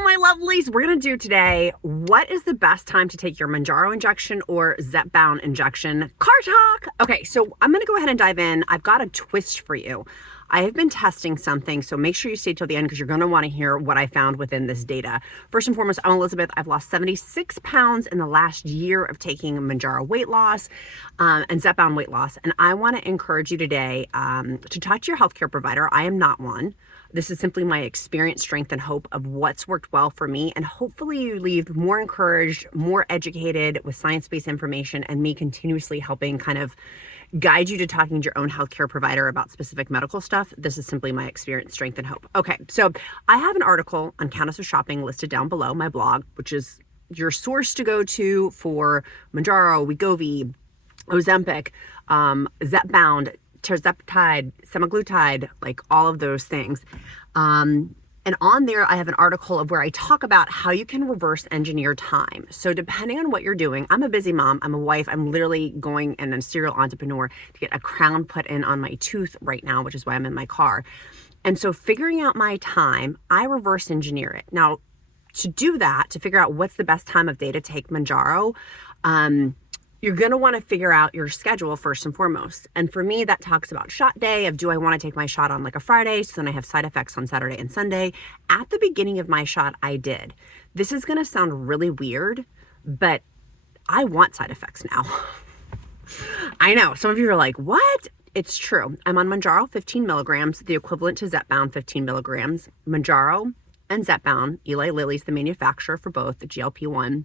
Hello, my lovelies. We're going to do today, what is the best time to take your Mounjaro injection or Zepbound injection? Car talk. Okay, so I'm going to go ahead and dive in. I've got a twist for you. I have been testing something, so make sure you stay till the end because you're going to want to hear what I found within this data. First and foremost, I'm Elizabeth. I've lost 76 pounds in the last year of taking Mounjaro weight loss and Zepbound weight loss. And I want to encourage you today to talk to your healthcare provider. I am not one. This is simply my experience, strength, and hope of what's worked well for me. And hopefully you leave more encouraged, more educated with science-based information and me continuously helping kind of guide you to talking to your own healthcare provider about specific medical stuff. This is simply my experience, strength, and hope. Okay, so I have an article on Countess shopping listed down below my blog, which is your source to go to for Mounjaro, Wegovy, Ozempic, Zepbound, tirzepatide, semaglutide, like all of those things. And on there, I have an article of where I talk about how you can reverse engineer time. So depending on what you're doing, I'm a busy mom, I'm a wife, I'm literally going and a serial entrepreneur to get a crown put in on my tooth right now, which is why I'm in my car. And so figuring out my time, I reverse engineer it. Now, to do that, to figure out what's the best time of day to take Mounjaro, you're going to want to figure out your schedule first and foremost. And for me, that talks about shot day of, do I want to take my shot on like a Friday? So then I have side effects on Saturday and Sunday. At the beginning of my shot, I did. This is going to sound really weird, but I want side effects now. I know some of you are like, what? It's true. I'm on Mounjaro 15 milligrams, the equivalent to Zepbound 15 milligrams. Mounjaro and Zepbound, Eli Lilly's the manufacturer for both, the GLP-1.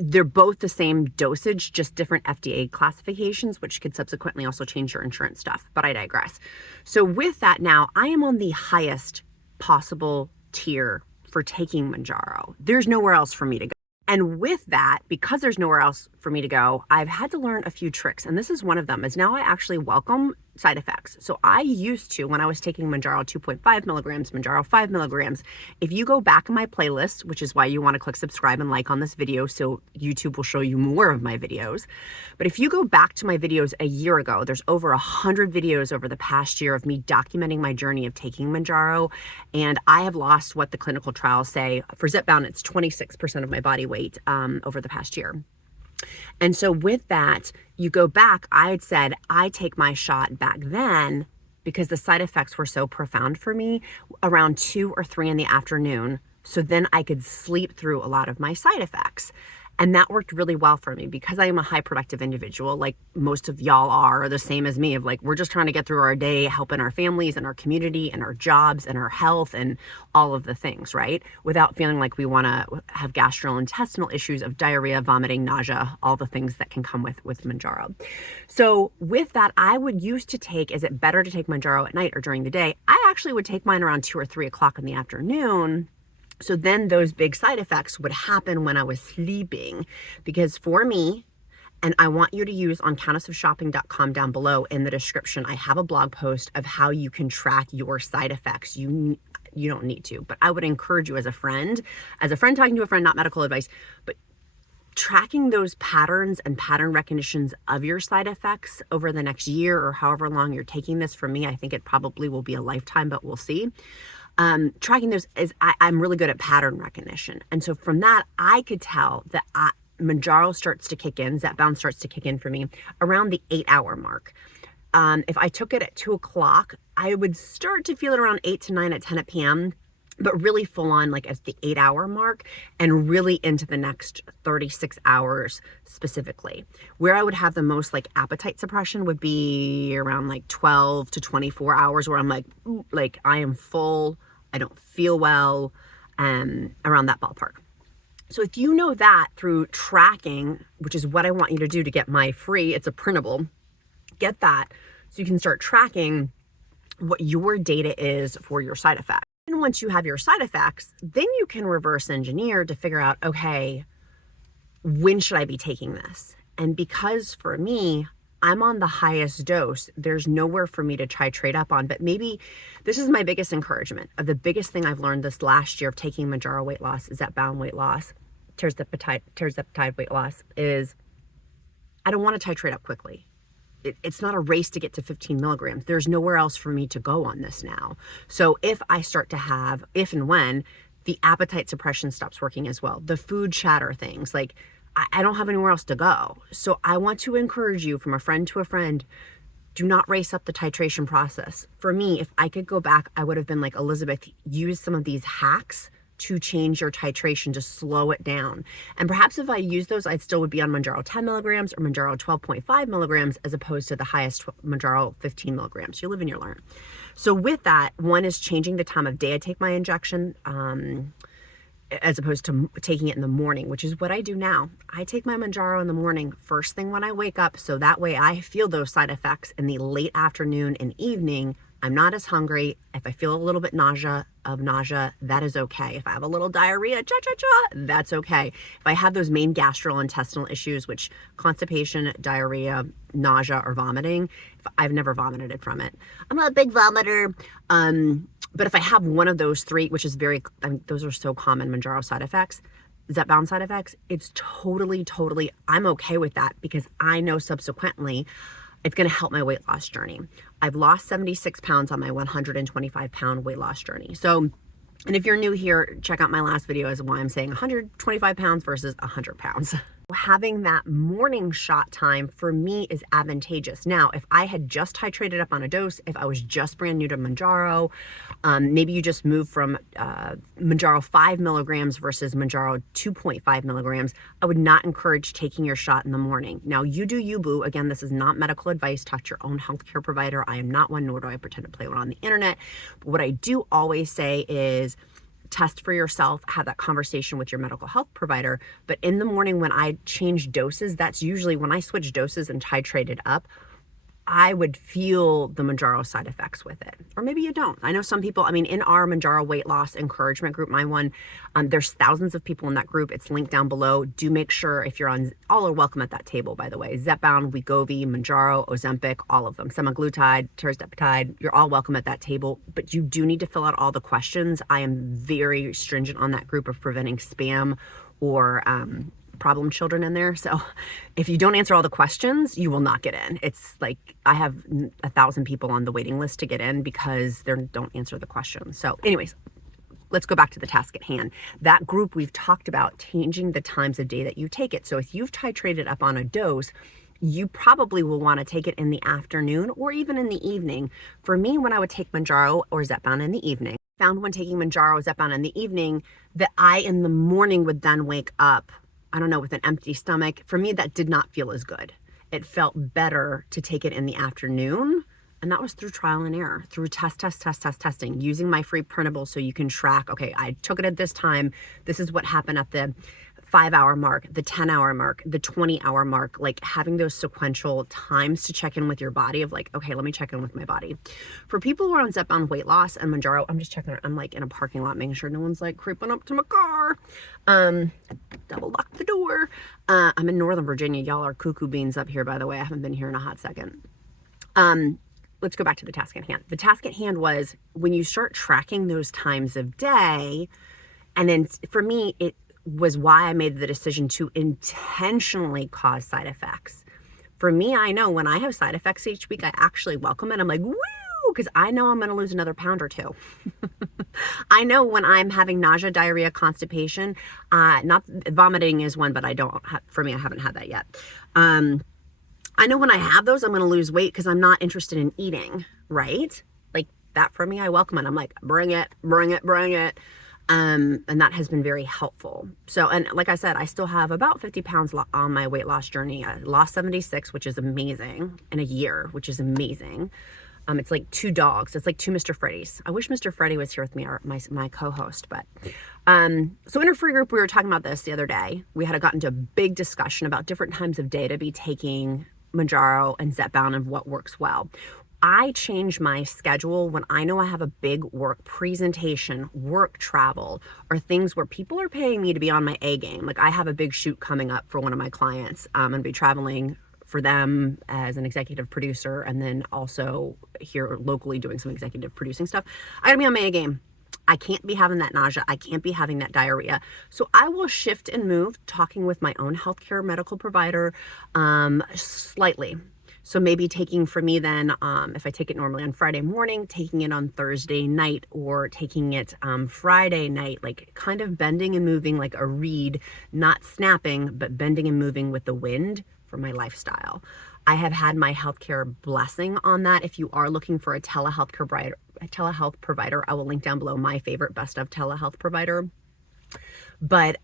They're both the same dosage, just different FDA classifications, which could subsequently also change your insurance stuff, but I digress. So with that now, I am on the highest possible tier for taking Mounjaro. There's nowhere else for me to go. And with that, because there's nowhere else for me to go, I've had to learn a few tricks. And this is one of them, is now I actually welcome side effects. So I used to, when I was taking Mounjaro 2.5 milligrams, Mounjaro 5 milligrams, if you go back in my playlist, which is why you want to click subscribe and like on this video so YouTube will show you more of my videos. But if you go back to my videos a year ago, there's over 100 videos over the past year of me documenting my journey of taking Mounjaro. And I have lost what the clinical trials say. For Zepbound, it's 26% of my body weight over the past year. And so with that, you go back, I had said I take my shot back then because the side effects were so profound for me around 2 or 3 in the afternoon. So then I could sleep through a lot of my side effects. And that worked really well for me because I am a high productive individual, like most of y'all are the same as me, of like, we're just trying to get through our day, helping our families and our community and our jobs and our health and all of the things, right? Without feeling like we want to have gastrointestinal issues of diarrhea, vomiting, nausea, all the things that can come with Mounjaro. So with that, I would used to take, is it better to take Mounjaro at night or during the day? I actually would take mine around 2 or 3 o'clock in the afternoon. So then those big side effects would happen when I was sleeping, because for me, and I want you to use on countessofshopping.com down below in the description, I have a blog post of how you can track your side effects. You don't need to, but I would encourage you as a friend talking to a friend, not medical advice, but tracking those patterns and pattern recognitions of your side effects over the next year or however long you're taking this. For me, I think it probably will be a lifetime, but we'll see. Tracking those is, I'm really good at pattern recognition. And so from that, I could tell that Mounjaro starts to kick in, Zepbound starts to kick in for me around the 8-hour mark. If I took it at 2 o'clock, I would start to feel it around 8 to 9 at 10 p.m., but really full on like at the 8-hour mark and really into the next 36 hours specifically. Where I would have the most like appetite suppression would be around like 12 to 24 hours where I'm like I am full, I don't feel well, around that ballpark. So if you know that through tracking, which is what I want you to do to get my free, it's a printable, get that so you can start tracking what your data is for your side effects. And once you have your side effects, then you can reverse engineer to figure out, okay, when should I be taking this? And because for me, I'm on the highest dose, there's nowhere for me to titrate up on. But maybe this is my biggest encouragement of the biggest thing I've learned this last year of taking Mounjaro weight loss, Zepbound weight loss, tirzepatide weight loss, is I don't want to titrate up quickly. it's not a race to get to 15 milligrams. There's nowhere else for me to go on this now. So if I start to have, if and when the appetite suppression stops working as well, the food chatter things, like I don't have anywhere else to go. So I want to encourage you, from a friend to a friend, do not race up the titration process. For me, if I could go back, I would have been like, Elizabeth, use some of these hacks to change your titration, to slow it down. And perhaps if I use those, I still would be on Mounjaro 10 milligrams or Mounjaro 12.5 milligrams, as opposed to the highest Mounjaro 15 milligrams. You live and you learn. So with that, one is changing the time of day I take my injection, as opposed to taking it in the morning, which is what I do now. I take my Mounjaro in the morning, first thing when I wake up, so that way I feel those side effects in the late afternoon and evening. I'm not as hungry. If I feel a little bit nausea, that is okay. If I have a little diarrhea, that's okay. If I have those main gastrointestinal issues, which constipation, diarrhea, nausea, or vomiting, I've never vomited from it. I'm not a big vomiter. But if I have one of those three, which is those are so common Mounjaro side effects, Zepbound side effects, it's totally, I'm okay with that, because I know subsequently it's going to help my weight loss journey. I've lost 76 pounds on my 125 pound weight loss journey. So, and if you're new here, check out my last video as why I'm saying 125 pounds versus 100 pounds. Having that morning shot time for me is advantageous. Now, if I had just titrated up on a dose, if I was just brand new to Mounjaro, maybe you just moved from Mounjaro 5 milligrams versus Mounjaro 2.5 milligrams, I would not encourage taking your shot in the morning. Now, you do you, boo. Again, this is not medical advice. Talk to your own healthcare provider. I am not one, nor do I pretend to play one on the internet. But what I do always say is, test for yourself, have that conversation with your medical health provider. But in the morning when I change doses, that's usually when I switch doses and titrate it up, I would feel the Mounjaro side effects with it. Or maybe you don't. I know some people, in our Mounjaro weight loss encouragement group, my one, there's thousands of people in that group. It's linked down below. Do make sure, if you're on, all are welcome at that table, by the way. Zepbound, Wegovy, Mounjaro, Ozempic, all of them. Semaglutide, tirzepatide, you're all welcome at that table. But you do need to fill out all the questions. I am very stringent on that group of preventing spam or problem children in there. So if you don't answer all the questions, you will not get in. It's like I have 1,000 people on the waiting list to get in because they don't answer the questions. So anyways, let's go back to the task at hand. That group, we've talked about changing the times of day that you take it. So if you've titrated up on a dose, you probably will want to take it in the afternoon or even in the evening. For me, when I would take Mounjaro or Zepbound in the evening, found when taking Mounjaro or Zepbound in the evening that I in the morning would then wake up, I don't know, with an empty stomach. For me, that did not feel as good. It felt better to take it in the afternoon. And that was through trial and error, through testing, using my free printable so you can track, okay, I took it at this time. This is what happened at the 5-hour mark, the 10-hour mark, the 20-hour mark, like having those sequential times to check in with your body of like, okay, let me check in with my body. For people who are on Zepbound weight loss and Mounjaro, I'm just checking, I'm like in a parking lot, making sure no one's like creeping up to my car. Double lock the door. I'm in Northern Virginia. Y'all are cuckoo beans up here, by the way. I haven't been here in a hot second. Let's go back to the task at hand. The task at hand was when you start tracking those times of day, and then for me, it was why I made the decision to intentionally cause side effects. For me, I know when I have side effects each week, I actually welcome it. I'm like, woo, because I know I'm going to lose another pound or two. I know when I'm having nausea, diarrhea, constipation, not vomiting is one, but for me, I haven't had that yet. I know when I have those, I'm going to lose weight because I'm not interested in eating, right? Like that for me, I welcome it. I'm like, bring it. And that has been very helpful. So, and like I said, I still have about 50 pounds on my weight loss journey. I lost 76, which is amazing, in a year, which is amazing. It's like 2 dogs. It's like 2 Mr. Freddys. I wish Mr. Freddy was here with me, or my co-host. But so in our free group, we were talking about this the other day. We had gotten into a big discussion about different times of day to be taking Mounjaro and Zepbound and what works well. I change my schedule when I know I have a big work presentation, work travel, or things where people are paying me to be on my A game. Like I have a big shoot coming up for one of my clients. I'm going to be traveling for them as an executive producer, and then also here locally doing some executive producing stuff. I gotta be on my A game. I can't be having that nausea. I can't be having that diarrhea. So I will shift and move, talking with my own healthcare medical provider slightly. So maybe taking for me then, if I take it normally on Friday morning, taking it on Thursday night, or taking it Friday night, like kind of bending and moving like a reed, not snapping, but bending and moving with the wind for my lifestyle. I have had my healthcare blessing on that. If you are looking for a telehealth provider, I will link down below my favorite best of telehealth provider. But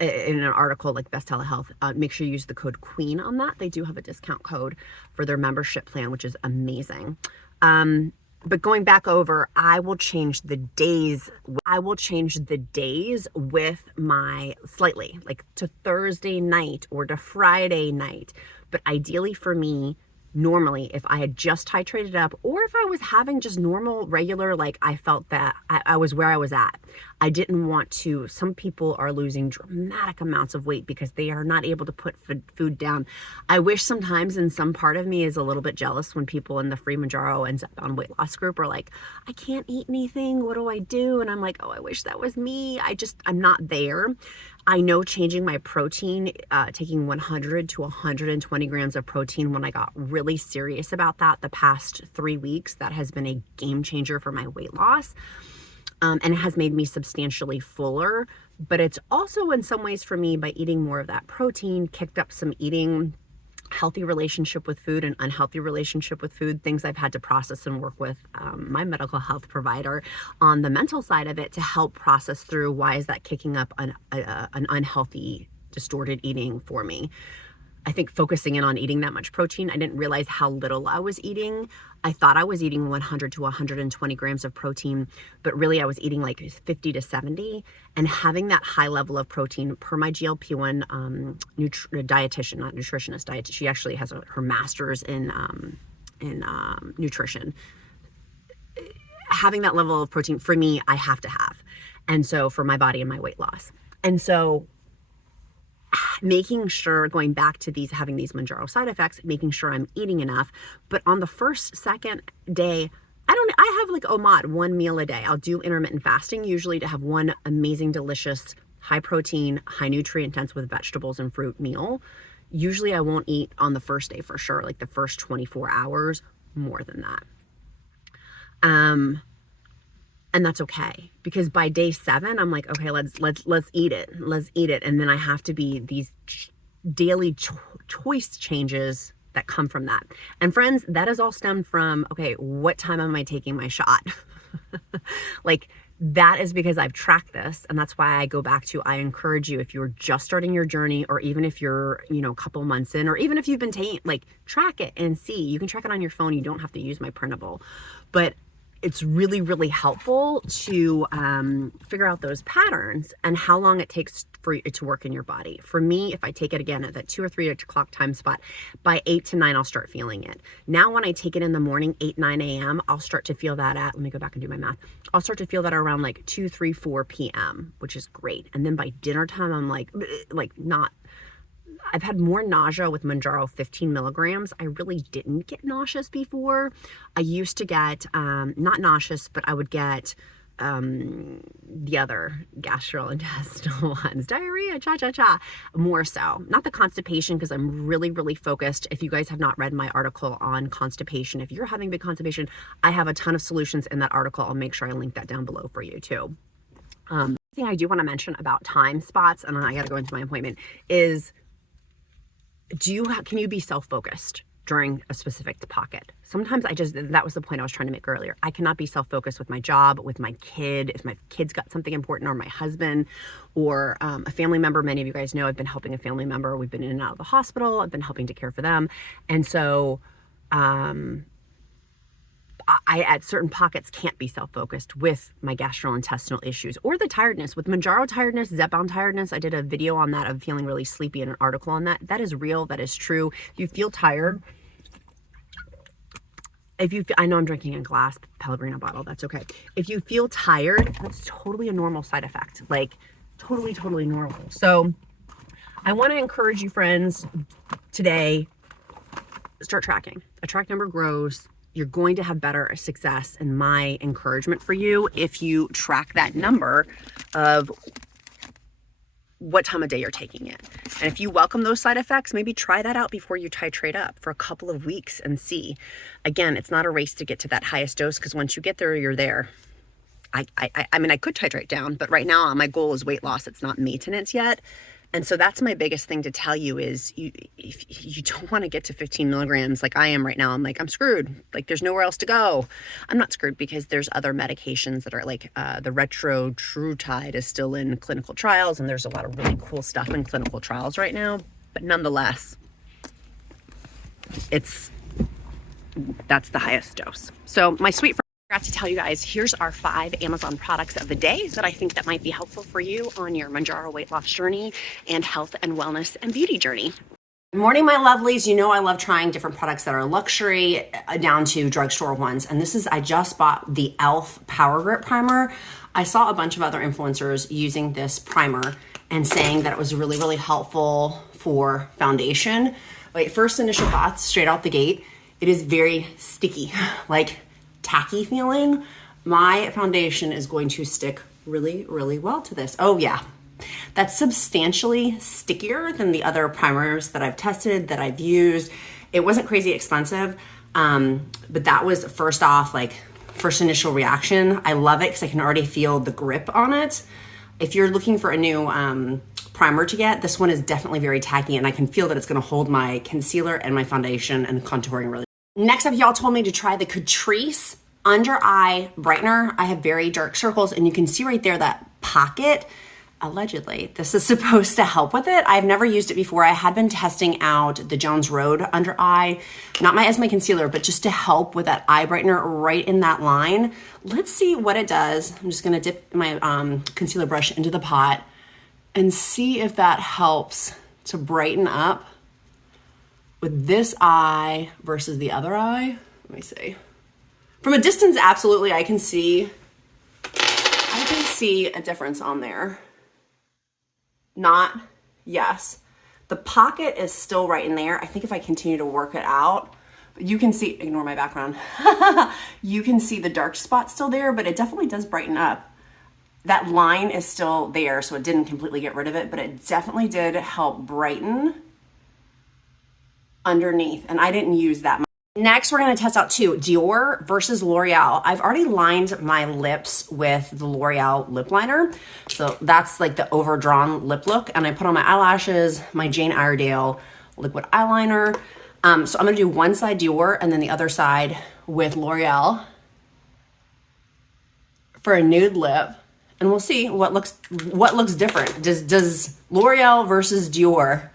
in an article like Best Telehealth, make sure you use the code QUEEN on that. They do have a discount code for their membership plan, which is amazing. But going back over, I will change the days. I will change the days with my slightly, like to Thursday night or to Friday night. But ideally for me, normally, if I had just titrated up, or if I was having just normal, regular, like I felt that I was where I was at. I didn't want to. Some people are losing dramatic amounts of weight because they are not able to put food down. I wish sometimes, and some part of me is a little bit jealous when people in the free Mounjaro and Zepbound weight loss group are like, I can't eat anything. What do I do? And I'm like, oh, I wish that was me. I'm not there. I know changing my protein, taking 100 to 120 grams of protein when I got really serious about that the past 3 weeks, that has been a game changer for my weight loss. And it has made me substantially fuller, but it's also in some ways for me, by eating more of that protein, kicked up some eating, healthy relationship with food and unhealthy relationship with food, things I've had to process and work with my medical health provider on the mental side of it to help process through why is that kicking up an unhealthy, distorted eating for me. I think focusing in on eating that much protein, I didn't realize how little I was eating. I thought I was eating 100 to 120 grams of protein, but really I was eating like 50 to 70. And having that high level of protein per my GLP-1 dietitian, not nutritionist, dietitian. She actually has her master's in nutrition. Having that level of protein for me, I have to have. And so for my body and my weight loss. And so making sure, going back to having these Mounjaro side effects, making sure I'm eating enough. But on the second day, I have like OMAD, 1 meal a day. I'll do intermittent fasting usually to have one amazing, delicious, high protein, high nutrient dense with vegetables and fruit meal. Usually I won't eat on the first day for sure, like the first 24 hours, more than that. And that's okay, because by day 7, I'm like, okay, let's eat it. Let's eat it. And then I have to be these daily choice changes that come from that. And friends, that is all stemmed from, okay, what time am I taking my shot? Like, that is because I've tracked this. And that's why I go back to, I encourage you, if you're just starting your journey, or even if you're, a couple months in, or even if you've been like, track it and see. You can track it on your phone. You don't have to use my printable. But it's really, really helpful to figure out those patterns and how long it takes for it to work in your body. For me, if I take it again at that 2 or 3 o'clock time spot, by 8 to 9, I'll start feeling it. Now, when I take it in the morning, 8, 9 a.m., I'll start to feel that let me go back and do my math. I'll start to feel that around like 2, 3, 4 p.m., which is great. And then by dinner time, I'm like not. I've had more nausea with Mounjaro 15 milligrams. I really didn't get nauseous before. I used to get, not nauseous, but I would get the other gastrointestinal ones, diarrhea, more so. Not the constipation, because I'm really, really focused. If you guys have not read my article on constipation, if you're having big constipation, I have a ton of solutions in that article. I'll make sure I link that down below for you too. Thing I do want to mention about time spots, and then I got to go into my appointment, is can you be self-focused during a specific pocket? Sometimes that was the point I was trying to make earlier. I cannot be self-focused with my job, with my kid, if my kid's got something important, or my husband, or a family member. Many of you guys know I've been helping a family member. We've been in and out of the hospital. I've been helping to care for them. And so I at certain pockets can't be self-focused with my gastrointestinal issues or the tiredness. With Mounjaro tiredness, Zepbound tiredness, I did a video on that of feeling really sleepy and an article on that. That is real. That is true. If you feel tired, I know I'm drinking a glass Pellegrino bottle. That's okay. If you feel tired, that's totally a normal side effect. Like totally, totally normal. So I want to encourage you, friends, today, start tracking. A track number grows. You're going to have better success. And my encouragement for you, if you track that number of what time of day you're taking it. And if you welcome those side effects, maybe try that out before you titrate up for a couple of weeks and see. Again, it's not a race to get to that highest dose, because once you get there, you're there. I mean, I could titrate down, but right now my goal is weight loss. It's not maintenance yet. And so that's my biggest thing to tell you is if you don't want to get to 15 milligrams like I am right now. I'm like, I'm screwed. Like, there's nowhere else to go. I'm not screwed because there's other medications that are like the Electrolite is still in clinical trials, and there's a lot of really cool stuff in clinical trials right now. But nonetheless, that's the highest dose. So my sweet friend, I forgot to tell you guys, here's our 5 Amazon products of the day that I think that might be helpful for you on your Mounjaro weight loss journey and health and wellness and beauty journey. Good morning, my lovelies. You know I love trying different products that are luxury down to drugstore ones. And this is, I just bought the e.l.f. Power Grip Primer. I saw a bunch of other influencers using this primer and saying that it was really, really helpful for foundation. Like, first initial thoughts straight out the gate, it is very sticky, like tacky feeling. My foundation is going to stick really, really well to this. Oh yeah, that's substantially stickier than the other primers that I've tested, that I've used. It wasn't crazy expensive, but that was first off, like, first initial reaction. I love it because I can already feel the grip on it. If you're looking for a new primer to get, this one is definitely very tacky, and I can feel that it's gonna hold my concealer and my foundation and contouring really. Next up, y'all told me to try the Catrice Under Eye Brightener. I have very dark circles, and you can see right there that pocket. Allegedly, this is supposed to help with it. I've never used it before. I had been testing out the Jones Road Under Eye, not as my concealer, but just to help with that eye brightener right in that line. Let's see what it does. I'm just gonna dip my concealer brush into the pot and see if that helps to brighten up with this eye versus the other eye. Let me see. From a distance, absolutely, I can see a difference on there. Not, yes. The pocket is still right in there. I think if I continue to work it out, you can see, ignore my background. You can see the dark spot still there, but it definitely does brighten up. That line is still there, so it didn't completely get rid of it, but it definitely did help brighten underneath, and I didn't use that much. Next, we're gonna test out 2, Dior versus L'Oreal. I've already lined my lips with the L'Oreal lip liner. So that's like the overdrawn lip look. And I put on my eyelashes, my Jane Iredale liquid eyeliner. So I'm gonna do one side Dior and then the other side with L'Oreal for a nude lip. And we'll see what looks different. Does L'Oreal versus Dior.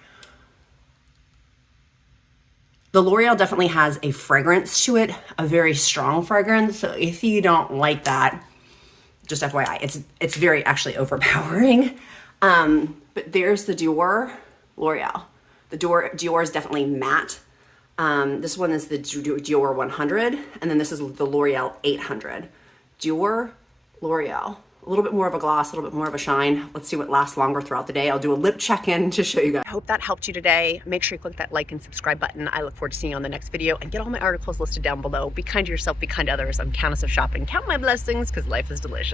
The L'Oreal definitely has a fragrance to it, a very strong fragrance. So if you don't like that, just FYI, it's very actually overpowering. But there's the Dior L'Oreal. The Dior is definitely matte. This one is the Dior 100, and then this is the L'Oreal 800. Dior L'Oreal. A little bit more of a gloss, a little bit more of a shine. Let's see what lasts longer throughout the day. I'll do a lip check-in to show you guys. I hope that helped you today. Make sure you click that like and subscribe button. I look forward to seeing you on the next video, and get all my articles listed down below. Be kind to yourself, be kind to others. I'm Countess of Shopping. Count my blessings, because life is delicious.